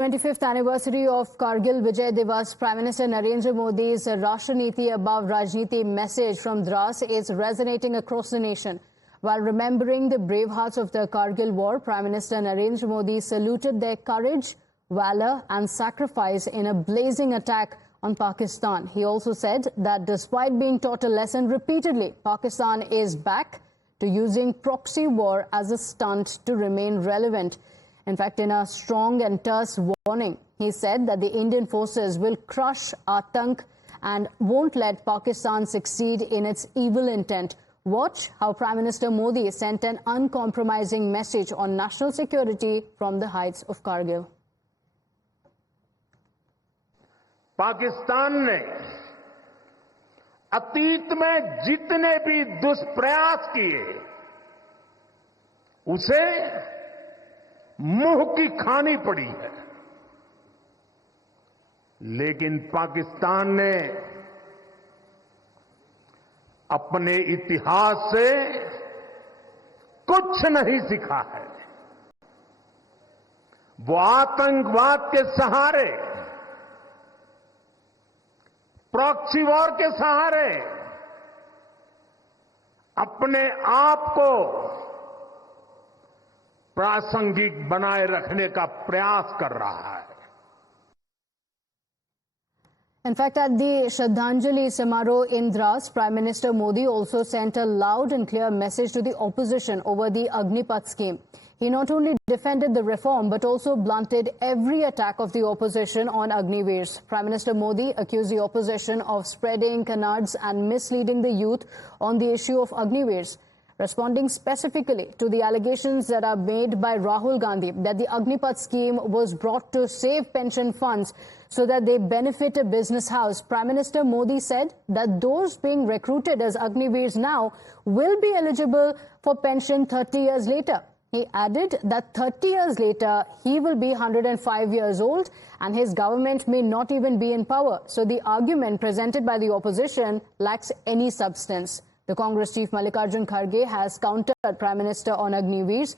25th anniversary of Kargil Vijay Divas, Prime Minister Narendra Modi's Rashtra Niti Above Rajniti message from Dras is resonating across the nation. While remembering the brave hearts of the Kargil war, Prime Minister Narendra Modi saluted their courage, valor and sacrifice in a blazing attack on Pakistan. He also said that despite being taught a lesson repeatedly, Pakistan is back to using proxy war as a stunt to remain relevant. In fact, in a strong and terse warning, he said that the Indian forces will crush Atank and won't let Pakistan succeed in its evil intent. Watch how Prime Minister Modi sent an uncompromising message on national security from the heights of Kargil. Pakistan ने अतीत में जितने भी दुष्प्रयास किए उसे मुंह की खानी पड़ी है, लेकिन पाकिस्तान ने अपने इतिहास से कुछ नहीं सीखा है। वो आतंकवाद के सहारे, प्रॉक्सी वॉर के सहारे अपने आप को प्रासंगिक बनाए रखने का प्रयास कर रहा है। In fact, at the Shraddhanjali Samaroh in Dras, Prime Minister Modi also sent a loud and clear message to the opposition over the Agnipath scheme. He not only defended the reform but also blunted every attack of the opposition on Agniveers. Prime Minister Modi accused the opposition of spreading canards and misleading the youth on the issue of Agniveers. Responding specifically to the allegations that are made by Rahul Gandhi that the Agnipath scheme was brought to save pension funds so that they benefit a business house, Prime Minister Modi said that those being recruited as Agniveers now will be eligible for pension 30 years later. He added that 30 years later, he will be 105 years old and his government may not even be in power. So the argument presented by the opposition lacks any substance. The Congress chief Mallikarjun Kharge has countered Prime Minister on Agniveers.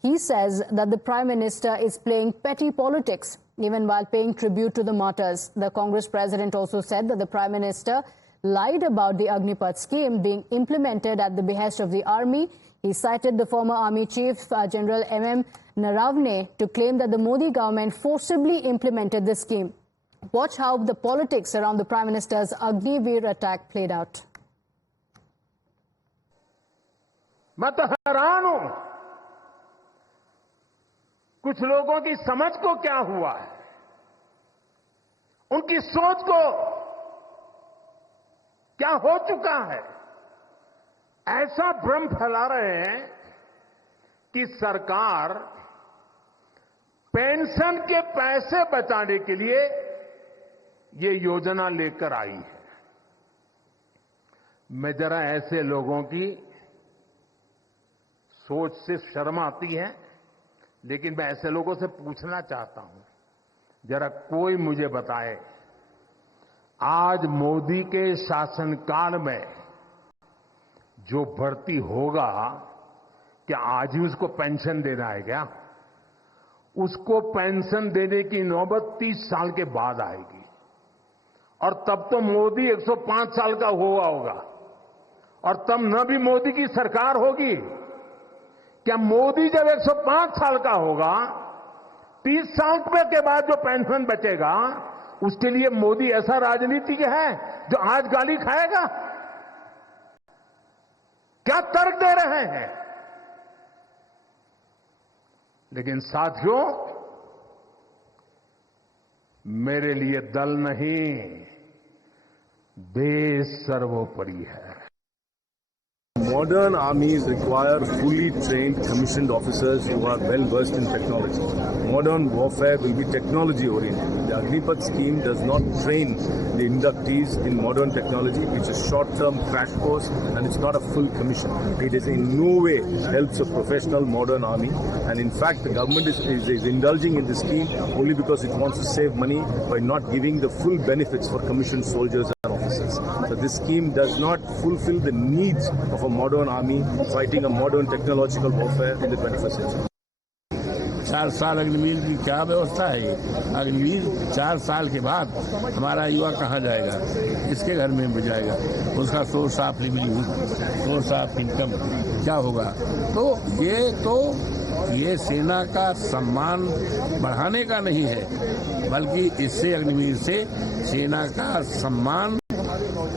He says that the Prime Minister is playing petty politics, even while paying tribute to the martyrs. The Congress president also said that the Prime Minister lied about the Agnipath scheme being implemented at the behest of the army. He cited the former army chief, General M.M. Naravne, to claim that the Modi government forcibly implemented the scheme. Watch how the politics around the Prime Minister's Agniveer attack played out. मैं तो हैरान हूं, कुछ लोगों की समझ को क्या हुआ है, उनकी सोच को क्या हो चुका है। ऐसा भ्रम फैला रहे हैं कि सरकार पेंशन के पैसे बचाने के लिए ये योजना लेकर आई है। मैं जरा ऐसे लोगों की सोच से शर्म आती है, लेकिन मैं ऐसे लोगों से पूछना चाहता हूं, जरा कोई मुझे बताए, आज मोदी के शासनकाल में जो भर्ती होगा, क्या आज ही उसको पेंशन देना है क्या? उसको पेंशन देने की नौबत 30 साल के बाद आएगी और तब तो मोदी 105 साल का हुआ होगा और तब न भी मोदी की सरकार होगी। क्या मोदी जब 105 साल का होगा, 30 साल के बाद जो पेंशन बचेगा, उसके लिए मोदी ऐसा राजनीतिक है जो आज गाली खाएगा? क्या तर्क दे रहे हैं? लेकिन साथियों, मेरे लिए दल नहीं, देश सर्वोपरि है। Modern armies require fully trained commissioned officers who are well versed in technology. Modern warfare will be technology oriented. The Agnipath scheme does not train the inductees in modern technology. It's a short-term crash course and it's not a full commission. It is in no way helps a professional modern army, and in fact the government is indulging in the scheme only because it wants to save money by not giving the full benefits for commissioned soldiers and officers. So this scheme does not fulfill the needs of a modern army fighting a modern technological warfare in the 21st century. 4 साल अग्निवीर की क्या व्यवस्था है? ये अग्निवीर 4 साल के बाद हमारा युवा कहाँ जाएगा, किसके घर में जाएगा, उसका source of livelihood, source of income क्या होगा? तो ये सेना का सम्मान बढ़ाने का नहीं है, बल्कि इससे अग्निवीर से सेना का सम्मान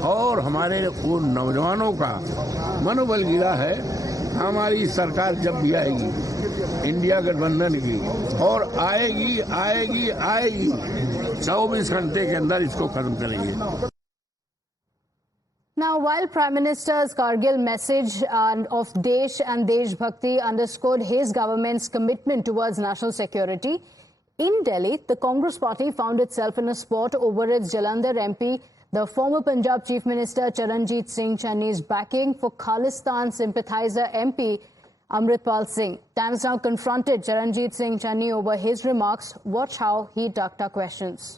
और हमारे उन नौजवानों का मनोबल गिरा है। हमारी सरकार जब भी आएगी इंडिया गठबंधन की, और आएगी 24 घंटे के अंदर इसको खत्म करेंगे। Now, while Prime Minister's Kargil message of Desh and Desh Bhakti underscored his government's commitment towards national security, in Delhi, the Congress party found itself in a spot over its Jalandhar MP, the former Punjab Chief Minister Charanjit Singh Channi's backing for Khalistan sympathizer MP Amritpal Singh. Times now confronted Charanjit Singh Channi over his remarks. Watch how he ducked our questions.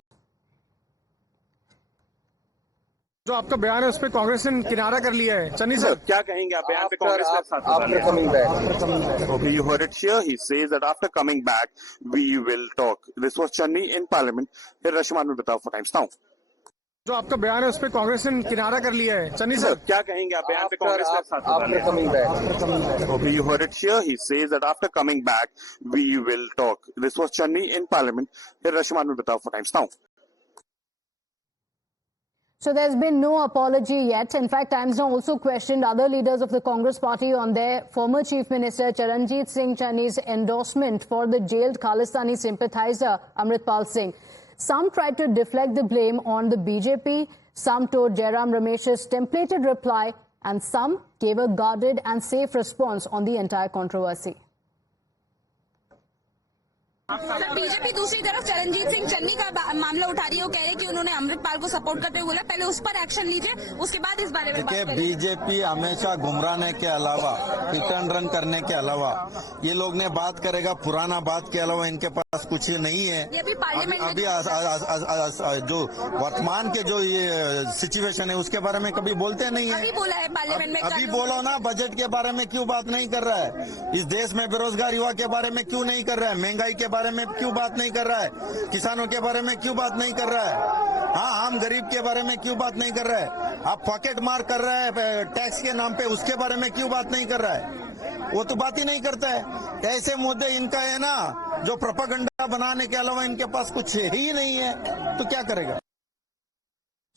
जो आपका बयान है उस पर कांग्रेस ने किनारा कर लिया है। चन्नी सर, क्या कहेंगे आप बयान पे कांग्रेस के साथ? After coming back. Okay, you heard it here. He says that after coming back, we will talk. This was Channi in Parliament. Here Rashman will बताओ for times now. जो आपका बयान है उस पर कांग्रेस ने किनारा कर लिया है। चन्नी सर, क्या कहेंगे आप बयान पे कांग्रेस के साथ? After coming back. Okay, you heard it here. He says that after coming back, we will talk. This was Channi in Parliament. Here Rashman will बताओ for times now. So there's been no apology yet. In fact, Times Now also questioned other leaders of the Congress party on their former Chief Minister Charanjit Singh Channi's endorsement for the jailed Khalistani sympathizer Amritpal Singh. Some tried to deflect the blame on the BJP, some told Jairam Ramesh's templated reply, and some gave a guarded and safe response on the entire controversy. BJP दूसरी तरफ चरणजीत सिंह चन्नी का मामला उठा रही है। वो कह रहे हैं कि उन्होंने अमृतपाल को सपोर्ट करते हुए बोला, पहले उस पर एक्शन लीजिए, उसके बाद इस बारे में बात करें। बीजेपी हमेशा गुमराने के अलावा, हिट एंड रन करने के अलावा, ये लोग ने बात करेगा पुराना बात के अलावा इनके पास कुछ नहीं है। अभी पार्लियामेंट अभी जो वर्तमान के जो ये सिचुएशन है उसके बारे में कभी बोलते नहीं है। अभी बोला है पार्लियामेंट में, अभी बोलो ना, बजट के बारे में क्यों बात नहीं कर रहा है? इस देश में बेरोजगार युवा के बारे में क्यों नहीं कर रहा है? महंगाई के बारे में क्यों बात नहीं कर रहा है? किसानों के बारे में क्यों बात नहीं कर रहा है? हाँ, आम गरीब के बारे में क्यों बात नहीं कर रहा है? आप पॉकेट मार कर रहे हैं टैक्स के नाम पे, उसके बारे में क्यों बात नहीं कर रहा है? वो तो बात ही नहीं करता है। ऐसे मुद्दे इनका है ना, जो प्रोपेगेंडा बनाने के अलावा इनके पास कुछ ही नहीं है, तो क्या करेगा?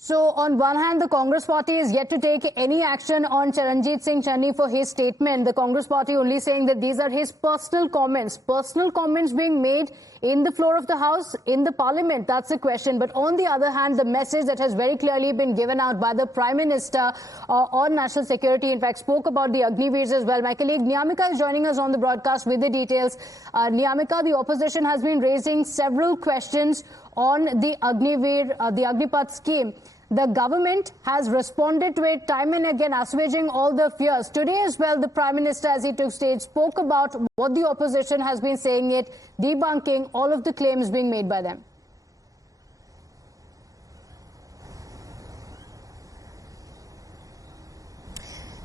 So, on one hand, the Congress party is yet to take any action on Charanjit Singh Channi for his statement. The Congress party only saying that these are his personal comments being made in the floor of the House, in the Parliament. That's the question. But on the other hand, the message that has very clearly been given out by the Prime Minister on national security, in fact, spoke about the Agniveers as well. My colleague Niyamika is joining us on the broadcast with the details. Niyamika, the opposition has been raising several questions on the Agniveer, the Agnipath scheme. The government has responded to it time and again, assuaging all the fears. Today as well, the Prime Minister, as he took stage, spoke about what the opposition has been saying it, debunking all of the claims being made by them.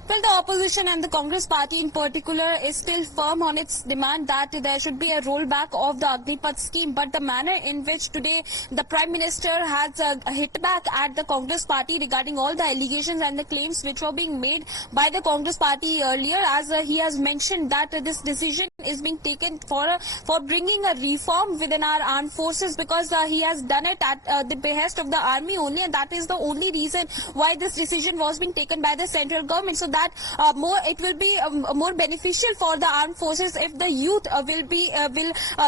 Well, the opposition and the Congress party in particular is still firm on its demand that there should be a rollback of the Agnipath scheme. But the manner in which today the Prime Minister has hit back at the Congress party regarding all the allegations and the claims which were being made by the Congress party earlier, as he has mentioned that this decision is being taken for bringing a reform within our armed forces, because he has done it at the behest of the army only, and that is the only reason why this decision was being taken by the central government. So that it will be more beneficial for the armed forces if the youth will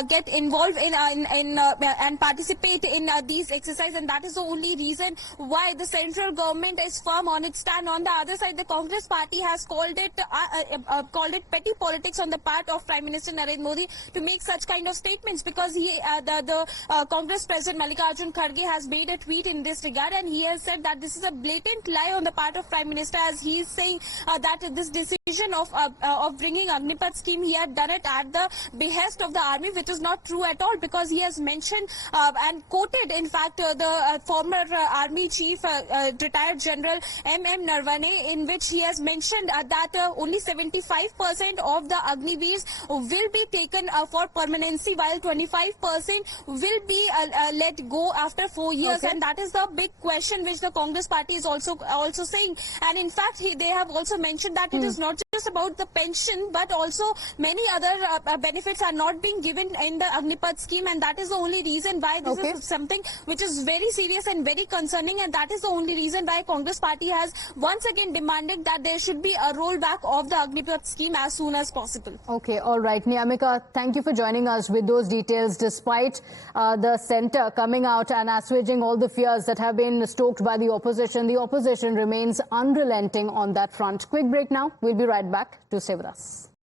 get involved in and participate in these exercises, and that is the only reason why the central government is firm on its stand. On the other side, the Congress party has called it petty politics on the part of Prime Minister Narendra Modi to make such kind of statements, because the Congress President Mallikarjun Kharge has made a tweet in this regard, and he has said that this is a blatant lie on the part of Prime Minister, as he is saying that this decision of bringing Agnipath scheme, he had done it at the behest of the army, which is not true at all, because he has mentioned and quoted, in fact, the former army chief, retired General M.M. Narwane, in which he has mentioned that only 75% of the Agniveers will be taken for permanency, while 25% will be let go after 4 years. And that is the big question which the Congress party is also saying. And in fact, they have also mentioned that it is not just about the pension, but also many other benefits are not being given in the Agnipath scheme, and that is the only reason why this is something which is very serious and very concerning, and that is the only reason why Congress party has once again demanded that there should be a rollback of the Agnipath scheme as soon as possible. Okay, all right. Niyamika, thank you for joining us with those details. Despite the centre coming out and assuaging all the fears that have been stoked by the opposition remains unrelenting on that front. Quick break now. We'll be right back. Do stay with us.